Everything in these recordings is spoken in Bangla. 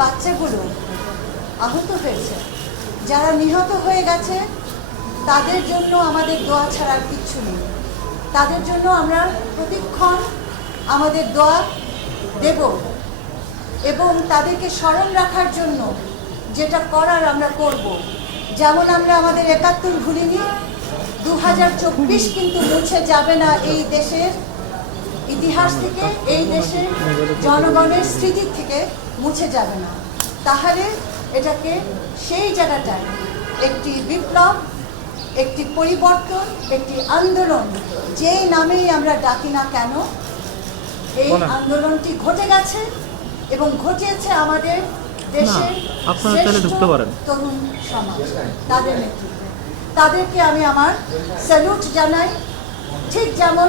বাচ্চাগুলো আহত হয়েছে, যারা নিহত হয়ে গেছে, তাদের জন্য আমাদের দোয়া ছাড়ার কিচ্ছু নেই। তাদের জন্য আমরা প্রতিক্ষণ আমাদের দোয়া দেব এবং তাদেরকে স্মরণ রাখার জন্য যেটা করার আমরা করব। যেমন আমরা আমাদের ৭১ ভুলিনি, ২০২৪ কিন্তু মুছে যাবে না এই দেশের ইতিহাস থেকে, এই দেশের জনগণের স্মৃতি থেকে মুছে যাবে না। তাহলে এটাকে সেই জায়গাটায় একটি বিপ্লব, একটি পরিবর্তন, একটি আন্দোলন, যেই নামেই আমরা ডাকি না কেন, এই আন্দোলনটি ঘটে গেছে এবং ঘটিয়েছে আমাদের দেশের তরুণ সমাজ, তাদের নেতৃত্বে। তাদেরকে আমি আমার স্যালুট জানাই। ঠিক যেমন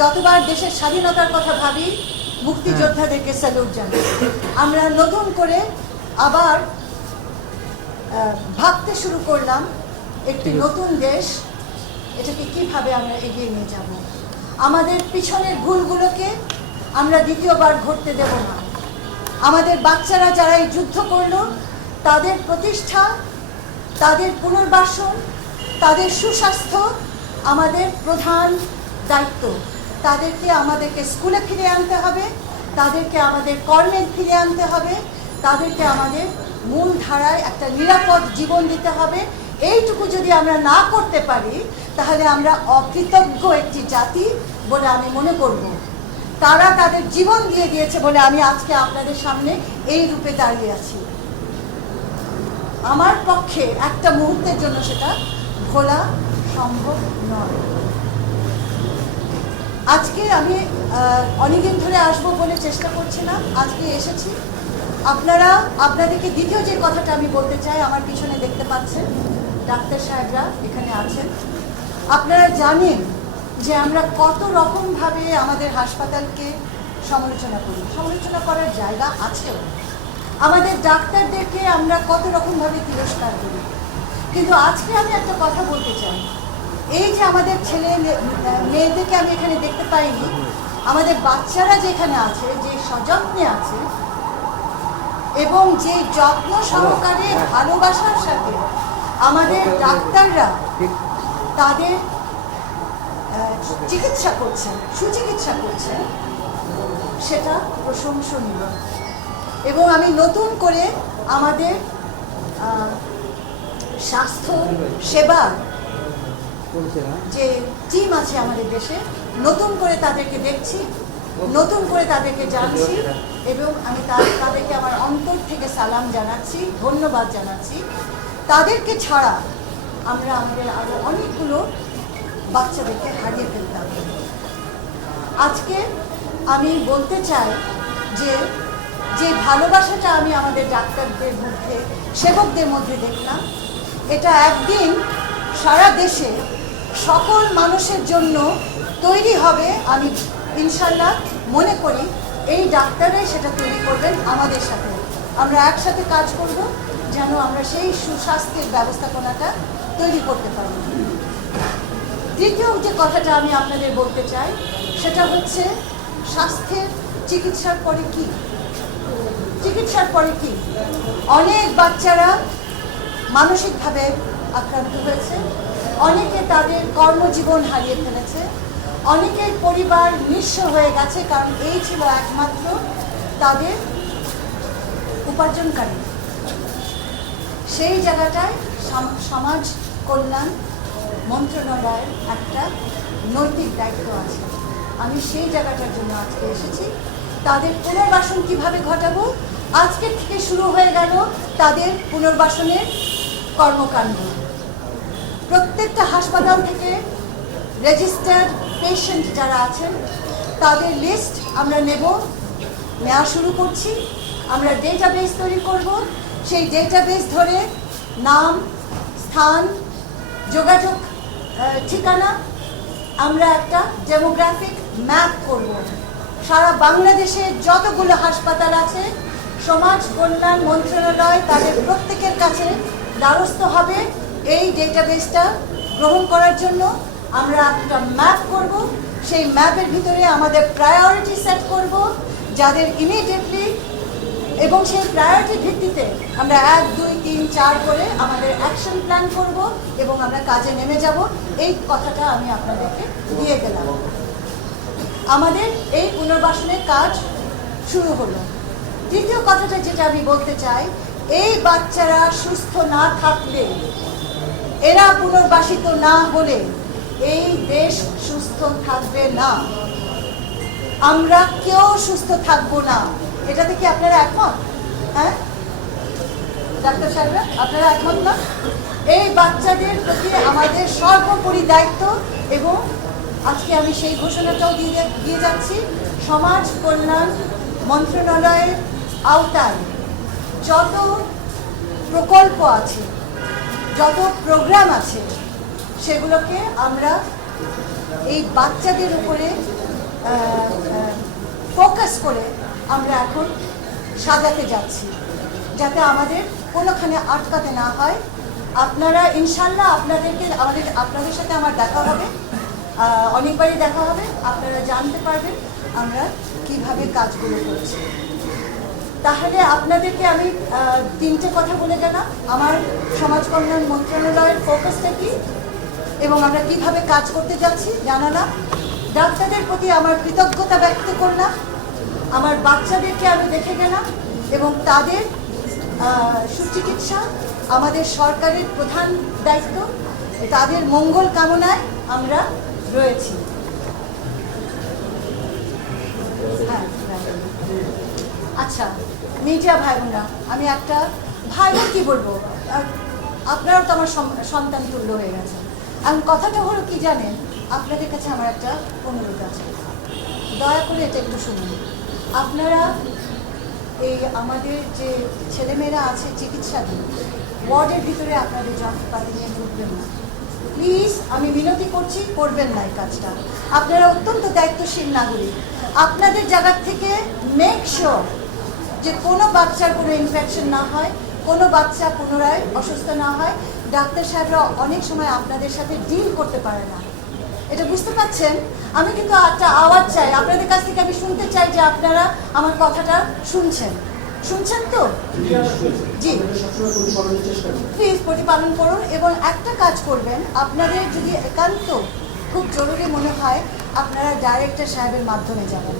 যতবার দেশের স্বাধীনতার কথা ভাবি, মুক্তিযোদ্ধাদেরকে স্যালুট জানাই। আমরা নতুন করে আবার ভাবতে শুরু করলাম একটি নতুন দেশ, এটাকে কিভাবে আমরা এগিয়ে নিয়ে যাব। আমাদের পিছনের ভুলগুলোকে আমরা দ্বিতীয়বার ঘটতে দেব না। আমাদের বাচ্চারা যারা এই যুদ্ধ করলো, তাদের প্রতিষ্ঠা, তাদের পুনর্বাসন, তাদের সুস্বাস্থ্য আমাদের প্রধান দায়িত্ব। তাদেরকে আমাদেরকে স্কুলে ফিরে আনতে হবে, তাদেরকে আমাদের কর্মে ফিরে আনতে হবে, তাদেরকে আমাদের মূল ধারায় একটা নিরাপদ জীবন দিতে হবে। এইটুকু যদি আমরা না করতে পারি, তাহলে আমরা অকৃতজ্ঞ একটি জাতি বলে আমি মনে করব। তারা তাদের জীবন দিয়ে দিয়েছে বলে আমি আজকে আপনাদের সামনে এই রূপে দাঁড়িয়ে আছি। আমার পক্ষে একটা মুহূর্তের জন্য সেটা ভোলা সম্ভব নয়। আজকে আমি অনেকদিন ধরে আসবো বলে চেষ্টা করছিলাম, আজকে এসেছি। আপনাদেরকে দ্বিতীয় যে কথাটা আমি বলতে চাই, আমার পিছনে দেখতে পাচ্ছেন ডাক্তার সাহেবরা এখানে আছেন। আপনারা জানেন যে আমরা কত রকমভাবে আমাদের হাসপাতালকে সমালোচনা করি, সমালোচনা করার জায়গা আছেও। আমাদের ডাক্তারদেরকে আমরা কত রকমভাবে তিরস্কার করি। কিন্তু আজকে আমি একটা কথা বলতে চাই, এই যে আমাদের ছেলে মেয়েদেরকে আমি এখানে দেখতে পাইনি, আমাদের বাচ্চারা যেখানে আছে, যে সযত্নে আছে এবং যে যত্ন সহকারে ভালোবাসার সাথে আমাদের ডাক্তাররা তাদের চিকিৎসা করছেন, সুচিকিৎসা করছেন, সেটা প্রশংসনীয়। এবং আমি নতুন করে আমাদের স্বাস্থ্য সেবা যে টিম আছে আমাদের দেশে, নতুন করে তাদেরকে দেখছি, নতুন করে তাদেরকে জানছি এবং আমি তাদেরকে আমার অন্তর থেকে সালাম জানাচ্ছি, ধন্যবাদ জানাচ্ছি। তাদেরকে ছাড়া আমরা আমাদের আরও অনেকগুলো বাচ্চাদেরকে হারিয়ে ফেলতাম। আজকে আমি বলতে চাই যে যে ভালোবাসাটা আমি আমাদের ডাক্তারদের মধ্যে, সেবকদের মধ্যে দেখলাম, এটা একদিন সারা দেশে সকল মানুষের জন্য তৈরি হবে। আমি ইনশাল্লাহ মনে করি এই ডাক্তাররাই সেটা তৈরি করবেন আমাদের সাথে। আমরা একসাথে কাজ করব যেন আমরা সেই সুস্বাস্থ্যের ব্যবস্থাপনাটা তৈরি করতে পারি। দ্বিতীয় যে কথাটা আমি আপনাদের বলতে চাই, সেটা হচ্ছে স্বাস্থ্যের চিকিৎসার পরে কি, চিকিৎসার পরে কি। অনেক বাচ্চারা মানসিকভাবে আক্রান্ত হয়েছে, অনেকে তাদের কর্মজীবন হারিয়ে ফেলেছে, অনেকের পরিবার নিঃস্ব হয়ে গেছে, কারণ এই ছিল একমাত্র তাদের উপার্জনকারী। সেই জায়গাটায় সমাজ কল্যাণ মন্ত্রণালয়ের একটা নৈতিক দায়িত্ব আছে। আমি সেই জায়গাটার জন্য আজকে এসেছি। তাদের পুনর্বাসন কিভাবে ঘটাবো, আজকে থেকে শুরু হয়ে গেল তাদের পুনর্বাসনের কর্মকাণ্ড। প্রত্যেকটা হাসপাতাল থেকে রেজিস্টার্ড পেশেন্ট যারা আছেন তাদের লিস্ট আমরা নেওয়া শুরু করছি। আমরা ডেটাবেস তৈরি করব, সেই ডেটাবেস ধরে নাম, স্থান, যোগাযোগ ঠিকানা, আমরা একটা ডেমোগ্রাফিক ম্যাপ করব। সারা বাংলাদেশে যতগুলো হাসপাতাল আছে, সমাজ কল্যাণ মন্ত্রণালয় তাদের প্রত্যেকের কাছে দ্বারস্থ হবে এই ডেটাবেসটা গ্রহণ করার জন্য। আমরা একটা ম্যাপ করব, সেই ম্যাপের ভিতরে আমাদের প্রায়োরিটি সেট করব। যাদের ইমিডিয়েটলি এবং সেই প্রায়োরিটির ভিত্তিতে আমরা 1, 2, 3, 4 করে আমাদের অ্যাকশন প্ল্যান করব এবং আমরা কাজে নেমে যাব। এই কথাটা আমি আপনাদেরকে দিয়ে গেলাম। আমাদের এই পুনর্বাসনের কাজ শুরু হলো। দ্বিতীয় কথাটা যেটা আমি বলতে চাই, এই বাচ্চারা সুস্থ না থাকলে, এরা পুনর্বাসিত না হলে এই দেশ সুস্থ থাকবে না, আমরা কেউ সুস্থ থাকবো না। এটাতে কি আপনারা একমত? হ্যাঁ ডাক্তার সাহেবরা, আপনারা একমত না? এই বাচ্চাদের প্রতি আমাদের সর্বোপরি দায়িত্ব, এবং আজকে আমি সেই ঘোষণাটাও দিয়ে যাচ্ছি, সমাজ কল্যাণ মন্ত্রণালয়ের আওতায় যত প্রকল্প আছে, যত প্রোগ্রাম আছে, সেগুলোকে আমরা এই বাচ্চাদের উপরে ফোকাস করে আমরা এখন সাজাতে যাচ্ছি, যাতে আমাদের কোনোখানে আটকাতে না হয়। আপনারা ইনশাল্লাহ আপনাদের সাথে আমার দেখা হবে, অনেকবারই দেখা হবে, আপনারা জানতে পারবেন আমরা কিভাবে কাজগুলো করছি। তাহলে আপনাদেরকে আমি 3টে কথা বলে গেলাম, আমার সমাজ কল্যাণ মন্ত্রণালয়ের ফোকাসটা কি এবং আমরা কিভাবে কাজ করতে যাচ্ছি জানালাম। ডাক্তারদের প্রতি আমার কৃতজ্ঞতা ব্যক্ত করলাম, আমার বাচ্চাদেরকে আমি দেখে গেলাম এবং তাদের সুচিকিৎসা আমাদের সরকারের প্রধান দায়িত্ব, তাদের মঙ্গল কামনায় আমরা রয়েছি। হ্যাঁ, আচ্ছা মিডিয়া ভাই বোনরা, আমি একটা ভাই বোন কি বলবো, আপনারাও তো আমার সন্তান তুল্য হয়ে গেছে। এখন কথাটা হলো কি জানেন, আপনাদের কাছে আমার একটা অনুরোধ আছে, দয়া করে এটা একটু শুনুন। আপনারা এই আমাদের যে ছেলেমেয়েরা আছে চিকিৎসাধীন, ওয়ার্ডের ভিতরে আপনাদের যন্ত্রপাতি নিয়ে ঢুকবেন না প্লিজ, আমি মিনতি করছি, করবেন না এই কাজটা। আপনারা অত্যন্ত দায়িত্বশীল নাগরিক, আপনাদের জায়গা থেকে মেক শিওর যে কোনো বাচ্চার কোনো ইনফেকশন না হয়, কোনো বাচ্চা পুনরায় অসুস্থ না হয়। ডাক্তার সাহেবরা অনেক সময় আপনাদের সাথে ডিল করতে পারে না, এটা বুঝতে পারছেন। আমি কিন্তু একটা আওয়াজ চাই আপনাদের কাছ থেকে, আমি শুনতে চাই যে আপনারা আমার কথাটা শুনছেন তো? জি প্লিজ প্রতিপালন করুন। এবং একটা কাজ করবেন, আপনাদের যদি একান্ত খুব জরুরি মনে হয়, আপনারা ডাইরেক্টর সাহেবের মাধ্যমে যাবেন।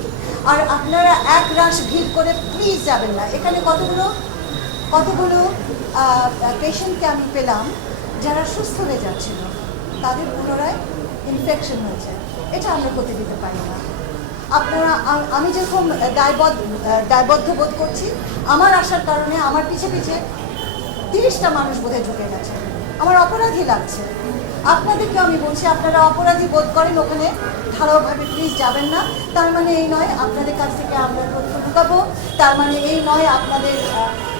আর আপনারা এক রাশ ভিড় করে প্লিজ যাবেন না। এখানে কতগুলো পেশেন্টকে আমি পেলাম যারা সুস্থ হয়ে যাচ্ছিল, তাদের পুনরায় ইনফেকশন হয়েছে, এটা আমরা করতে দিতে পারি না। আপনারা, আমি যেরকম দায়বদ্ধ বোধ করছি, আমার আসার কারণে আমার পিছে 30টা মানুষ বোধহয় ঢুকে গেছে, আমার অপরাধী লাগছে। আপনাদেরকে আমি বলছি, আপনারা অপরাধী বোধ করেন, ওখানে ঢালাওভাবে প্লিজ যাবেন না। তার মানে এই নয় আপনাদের কাছ থেকে আমরা তথ্য ঢুকাবো, তার মানে এই নয় আপনাদের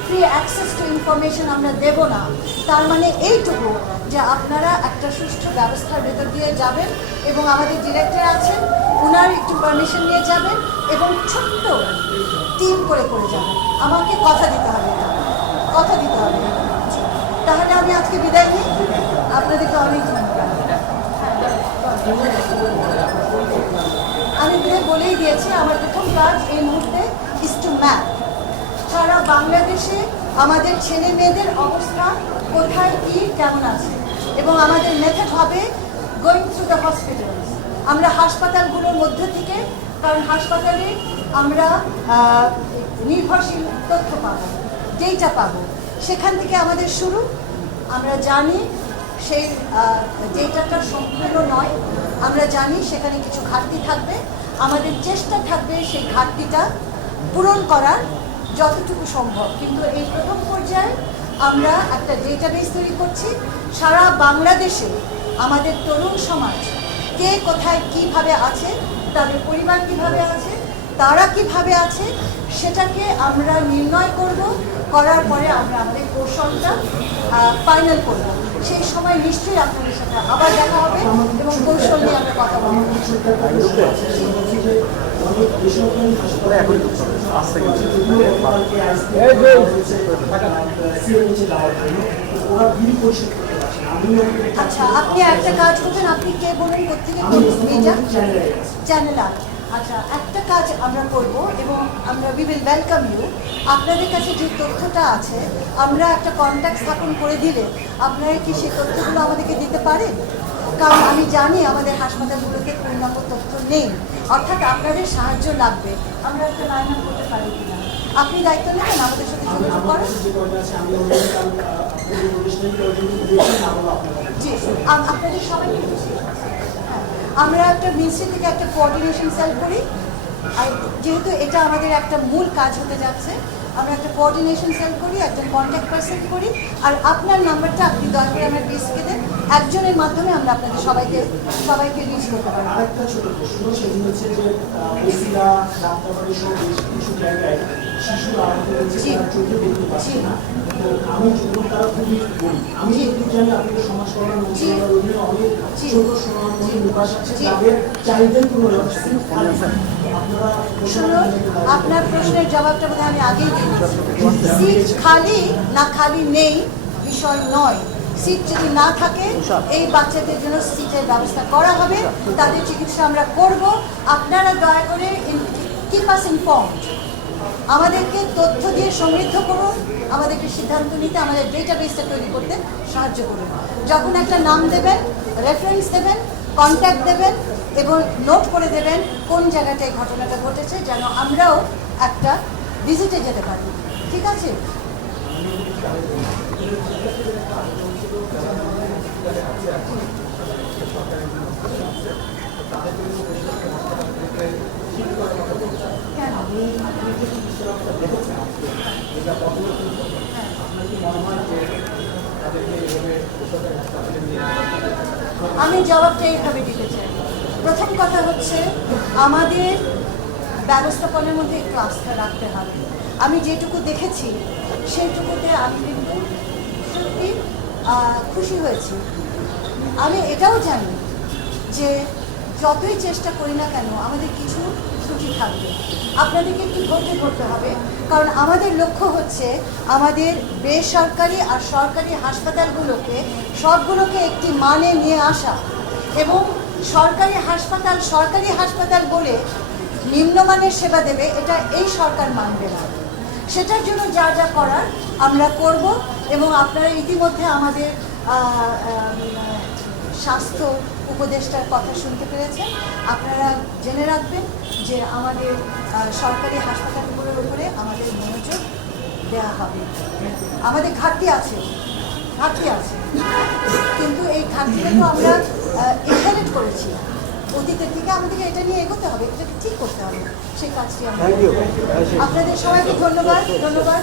ফ্রি অ্যাক্সেস টু ইনফরমেশন আমরা দেব না। তার মানে এইটুকু যে আপনারা একটা সুষ্ঠু ব্যবস্থার ভেতর দিয়ে যাবেন এবং আমাদের ডিরেক্টর আছেন, ওনার একটু পারমিশন নিয়ে যাবেন এবং ছোট্ট টিম করে যাবেন। আমাকে কথা দিতে হবে। তাহলে আমি আজকে বিদায় নিই, আপনাদেরকে অনেক ধন্যবাদ। আমি বলেই দিয়েছি, আমার প্রথম কাজ এই মুহূর্তে ইজ টু ম্যাপ সারা বাংলাদেশে আমাদের ছেলে মেয়েদের অবস্থা কোথায় কি কেমন আছে, এবং আমাদের মেথড হবে গোয়িং থ্রু দ্য হসপিটালস। আমরা হাসপাতালগুলোর মধ্য থেকে, কারণ হাসপাতালে আমরা নির্ভরশীল তথ্য পাবো, ডেটা পাবো, সেখান থেকে আমাদের শুরু। আমরা জানি সেই ডেটাটা সম্পূর্ণ নয়, আমরা জানি সেখানে কিছু ঘাটতি থাকবে, আমাদের চেষ্টা থাকবে সেই ঘাটতিটা পূরণ করার যতটুকু সম্ভব। কিন্তু এই প্রথম পর্যায়ে আমরা একটা ডেটাবেস তৈরি করছি, সারা বাংলাদেশে আমাদের তরুণ সমাজ কে কোথায় কিভাবে আছে, তাদের পরিবার কিভাবে আছে, তারা কিভাবে আছে, সেটাকে আমরা নির্ণয় করার পরে আমরা আমাদের কৌশলটা ফাইনাল করব। সেই সময় নিশ্চয়ই আপনাদের সাথে আবার দেখা হবে এবং কৌশল নিয়ে আমরা কথা বলব। আচ্ছা, আপনি একটা কাজ করবেন, আপনি কে বলেন কোথেকে চ্যানেল আর আচ্ছা, একটা কাজ আমরা করব এবং আমরা উই উইল ওয়েলকাম ইউ। আপনাদের কাছে যে তথ্যটা আছে আমরা একটা কন্ট্যাক্ট স্থাপন করে দিলে আপনারা কি সেই তথ্যগুলো আমাদেরকে দিতে পারেন? কারণ আমি জানি আমাদের হাসপাতালগুলোতে পূর্ণাঙ্গ তথ্য নেই, অর্থাৎ আপনাদের সাহায্য লাগবে। আমরা একটা লাইন আপ করতে পারি কিনা? আপনি দায়িত্ব নেবেন আমাদের সাথে যোগাযোগ করার? জি, আপনাদের সবাইকে আমরা একটা মিনিস্ট্রি থেকে একটা কোঅর্ডিনেশন সেল করি, আর যেহেতু এটা আমাদের একটা মূল কাজ হতে যাচ্ছে আমরা একটা কোঅর্ডিনেশন সেল করি, একজন কন্ট্যাক্ট পার্সন করি, আর আপনার নাম্বারটা আপনি দয়া করে আমার পিএসকে দেন। একজনের মাধ্যমে আমরা আপনাদের সবাইকে রিচ করতে পারি। আরেকটা ছোট প্রশ্ন, সেটি হচ্ছে যে ওসিরা ডাক্তারবাড়ি সহ বেশ কিছু জায়গায় শিশুরা আহত হয়েছে, তারা চোখে দেখতে পাচ্ছে না। তো আমি যখন তারা খুবই বলি, আমি যদি জানি আপনাদের সমাজ কল্যাণ মন্ত্রণালয়ের অধীনে অনেক ছোট সোনামণি নিবাস আছে, তাদের চাহিদার কোনো শুনুন, আপনার প্রশ্নের জবাবটা বোধহয় আমি আগেই দিয়েছি। সিট খালি না খালি নেই বিষয় নয়, সিট যদি না থাকে এই বাচ্চাদের জন্য সিটের ব্যবস্থা করা হবে, তাদের চিকিৎসা আমরা করব। আপনারা দয়া করে কিপ আস ইনফর্মড, আমাদেরকে তথ্য দিয়ে সমৃদ্ধ করুন, আমাদেরকে সিদ্ধান্ত নিতে, আমাদের ডেটাবেসটা তৈরি করতে সাহায্য করুন। যখন একটা নাম দেবেন, রেফারেন্স দেবেন, কন্ট্যাক্ট দেবেন এবং নোট করে দেবেন কোন জায়গাটায় ঘটনাটা ঘটেছে, যেন আমরাও একটা ভিজিটে যেতে পারি। ঠিক আছে? আমি জবাবটা এইভাবে দিতে চাই। প্রথম কথা হচ্ছে আমাদের ব্যবস্থাপনার মধ্যে একটু আস্থা রাখতে হবে। আমি যেটুকু দেখেছি সেইটুকুতে আমি কিন্তু সত্যি খুশি হয়েছি। আমি এটাও জানি যে যতই চেষ্টা করি না কেন আমাদের কিছু ত্রুটি থাকবে, আপনাদেরকে একটু ধৈর্য ধরতে হবে। কারণ আমাদের লক্ষ্য হচ্ছে আমাদের বেসরকারি আর সরকারি হাসপাতালগুলোকে সবগুলোকে একটি মানে নিয়ে আসা, এবং সরকারি হাসপাতাল বলে নিম্নমানের সেবা দেবে এটা এই সরকার মানবে না। সেটার জন্য যা যা করার আমরা করব, এবং আপনারা ইতিমধ্যে আমাদের স্বাস্থ্য উপদেষ্টার কথা শুনতে পেরেছেন। আপনারা জেনে রাখবেন যে আমাদের সরকারি হাসপাতালগুলোর উপরে আমাদের মনোযোগ দেওয়া হবে। আমাদের ঘাটতি আছে, কিন্তু এই ঘাটতিটাকে আমরা ইনহেরিট করেছি অতীতের থেকে, আমাদেরকে এটা নিয়ে এগোতে হবে, এটাকে ঠিক করতে হবে। সেই কাজটি আমরা আপনাদের সবাইকে ধন্যবাদ।